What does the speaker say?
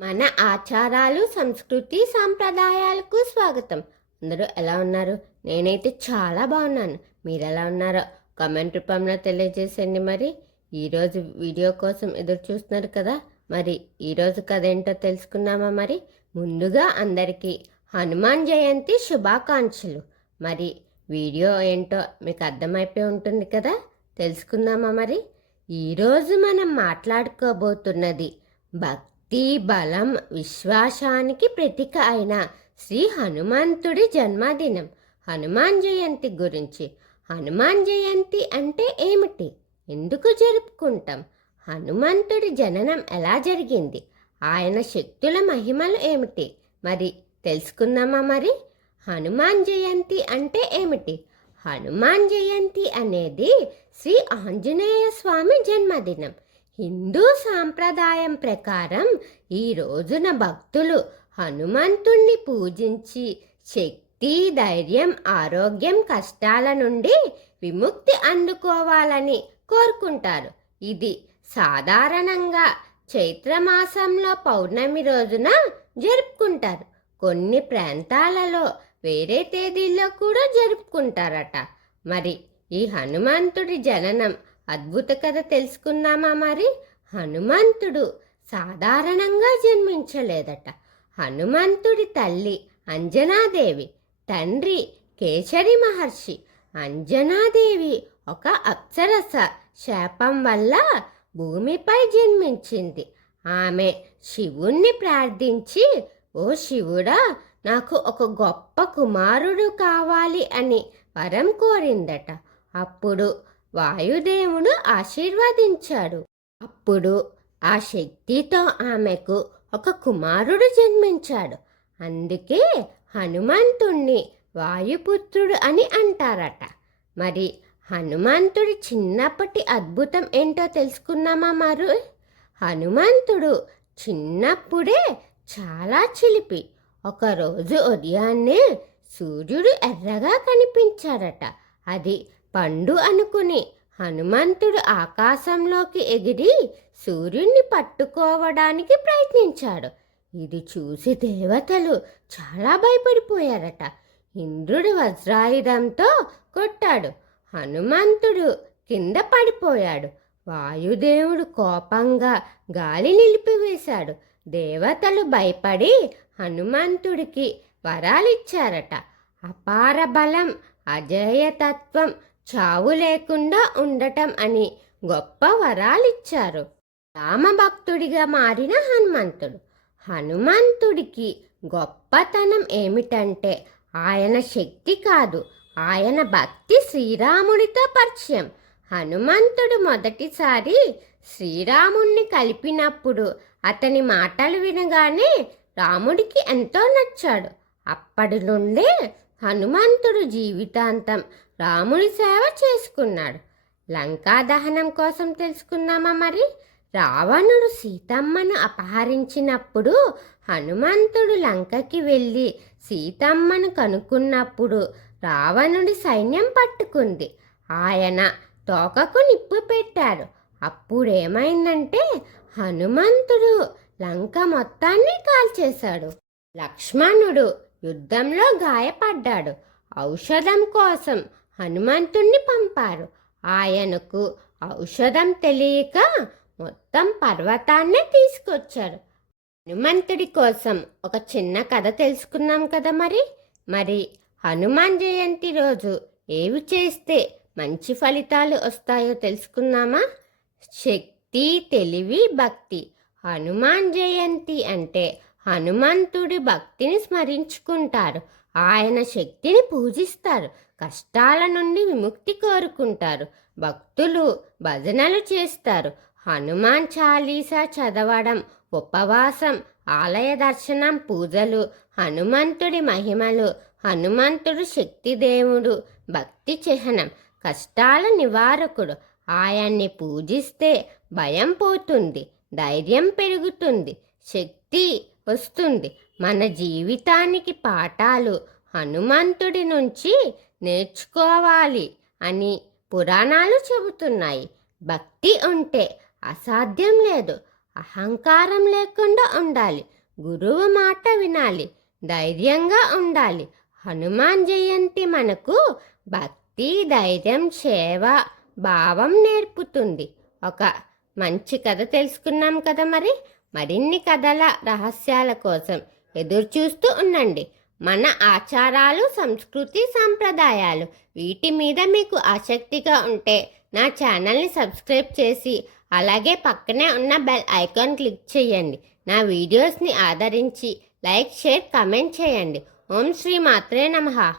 మన ఆచారాలు, సంస్కృతి, సాంప్రదాయాలకు స్వాగతం. అందరూ ఎలా ఉన్నారు? నేనైతే చాలా బాగున్నాను. మీరు ఎలా ఉన్నారో కామెంట్ రూపంలో తెలియజేసండి. మరి ఈరోజు వీడియో కోసం ఎదురు చూస్తున్నారు కదా. మరి ఈరోజు కథ ఏంటో తెలుసుకున్నామా? మరి ముందుగా అందరికీ హనుమాన్ జయంతి శుభాకాంక్షలు. మరి వీడియో ఏంటో మీకు అర్థమైపోయి ఉంటుంది కదా. తెలుసుకుందామా? మరి ఈరోజు మనం మాట్లాడుకోబోతున్నది భక్తి, బలం, విశ్వాసానికి ప్రతీక అయిన శ్రీ హనుమంతుడి జన్మదినం హనుమాన్ జయంతి గురించి. హనుమాన్ జయంతి అంటే ఏమిటి? ఎందుకు జరుపుకుంటాం? హనుమంతుడి జననం ఎలా జరిగింది? ఆయన శక్తుల మహిమలు ఏమిటి? మరి తెలుసుకుందామా? మరి హనుమాన్ జయంతి అంటే ఏమిటి? హనుమాన్ జయంతి అనేది శ్రీ ఆంజనేయ స్వామి జన్మదినం. హిందూ సాంప్రదాయం ప్రకారం ఈ రోజున భక్తులు హనుమంతుణ్ణి పూజించి శక్తి, ధైర్యం, ఆరోగ్యం, కష్టాల నుండి విముక్తి అందుకోవాలని కోరుకుంటారు. ఇది సాధారణంగా చైత్రమాసంలో పౌర్ణమి రోజున జరుపుకుంటారు. కొన్ని ప్రాంతాలలో వేరే తేదీల్లో కూడా జరుపుకుంటారట. మరి ఈ హనుమంతుడి జననం అద్భుత కథ తెలుసుకుందామా? మరి హనుమంతుడు సాధారణంగా జన్మించలేదట. హనుమంతుడి తల్లి అంజనాదేవి, తండ్రి కేసరి మహర్షి. అంజనాదేవి ఒక అప్సరస శాపం వల్ల భూమిపై జన్మించింది. ఆమె శివుణ్ణి ప్రార్థించి, ఓ శివుడా, నాకు ఒక గొప్ప కుమారుడు కావాలి అని వరం కోరిందట. అప్పుడు వాయుదేవుడు ఆశీర్వదించాడు. అప్పుడు ఆ శక్తితో ఆమెకు ఒక కుమారుడు జన్మించాడు. అందుకే హనుమంతుణ్ణి వాయుపుత్రుడు అని అంటారట. మరి హనుమంతుడి చిన్నప్పటి అద్భుతం ఏంటో తెలుసుకున్నామా? మరి హనుమంతుడు చిన్నప్పుడే చాలా చిలిపి. ఒకరోజు ఉదయాన్నే సూర్యుడు ఎర్రగా కనిపించాడట. అది పండు అనుకుని హనుమంతుడు ఆకాశంలోకి ఎగిరి సూర్యుడిని పట్టుకోవడానికి ప్రయత్నించాడు. ఇది చూసి దేవతలు చాలా భయపడిపోయారట. ఇంద్రుడు వజ్రాయుధంతో కొట్టాడు. హనుమంతుడు కింద పడిపోయాడు. వాయుదేవుడు కోపంగా గాలి నిలిపివేశాడు. దేవతలు భయపడి హనుమంతుడికి వరాలిచ్చారట. అపార బలం, అజేయతత్వం, చావు లేకుండా ఉండటం అని గొప్ప వరాలిచ్చారు. రామభక్తుడిగా మారిన హనుమంతుడు. హనుమంతుడికి గొప్పతనం ఏమిటంటే ఆయన శక్తి కాదు, ఆయన భక్తి. శ్రీరాముడితో పరిచయం. హనుమంతుడు మొదటిసారి శ్రీరాముణ్ణి కలిపినప్పుడు అతని మాటలు వినగానే రాముడికి ఎంతో నచ్చాడు. అప్పటి నుండే హనుమంతుడు జీవితాంతం రాముడి సేవ చేసుకున్నాడు. లంకా దహనం కోసం తెలుసుకున్నామా? మరి రావణుడు సీతమ్మను అపహరించినప్పుడు హనుమంతుడు లంకకి వెళ్ళి సీతమ్మను కనుక్కున్నప్పుడు రావణుడి సైన్యం పట్టుకుంది. ఆయన తోకకు నిప్పు పెట్టారు. అప్పుడేమైందంటే హనుమంతుడు లంక మొత్తాన్ని కాల్చేశాడు. లక్ష్మణుడు యుద్ధంలో గాయపడ్డాడు. ఔషధం కోసం హనుమంతుణ్ణి పంపారు. ఆయనకు ఔషధం తెలియక మొత్తం పర్వతాన్నే తీసుకొచ్చారు. హనుమంతుడి కోసం ఒక చిన్న కథ తెలుసుకున్నాం కదా. మరి హనుమాన్ జయంతి రోజు ఏవి చేస్తే మంచి ఫలితాలు వస్తాయో తెలుసుకుందామా? శక్తి, తెలివి, భక్తి. హనుమాన్ జయంతి అంటే హనుమంతుడి భక్తిని స్మరించుకుంటారు. ఆయన శక్తిని పూజిస్తారు. కష్టాల నుండి విముక్తి కోరుకుంటారు. భక్తులు భజనలు చేస్తారు. హనుమాన్ చాలీసా చదవడం, ఉపవాసం, ఆలయ దర్శనం, పూజలు. హనుమంతుడి మహిమలు. హనుమంతుడు శక్తిదేవుడు, భక్తి చిహ్నం, కష్టాల నివారకుడు. ఆయన్ని పూజిస్తే భయం పోతుంది, ధైర్యం పెరుగుతుంది, శక్తి వస్తుంది. మన జీవితానికి పాఠాలు హనుమంతుడి నుంచి నేర్చుకోవాలి అని పురాణాలు చెబుతున్నాయి. భక్తి ఉంటే అసాధ్యం లేదు. అహంకారం లేకుండా ఉండాలి. గురువు మాట వినాలి. ధైర్యంగా ఉండాలి. హనుమాన్ జయంతి మనకు భక్తి, ధైర్యం, సేవ భావం నేర్పుతుంది. ఒక మంచి కథ తెలుసుకున్నాం కదా. మరిన్ని కథల రహస్యాల కోసం ఎదురు చూస్తూ ఉండండి. మన ఆచారాలు, సంస్కృతి, సాంప్రదాయాలు వీటి మీద మీకు ఆసక్తిగా ఉంటే నా ఛానల్ని సబ్స్క్రైబ్ చేసి అలాగే పక్కనే ఉన్న బెల్ ఐకాన్ క్లిక్ చేయండి. నా వీడియోస్ని ఆదరించి లైక్, షేర్, కామెంట్ చేయండి. ఓం శ్రీ మాత్రే నమః.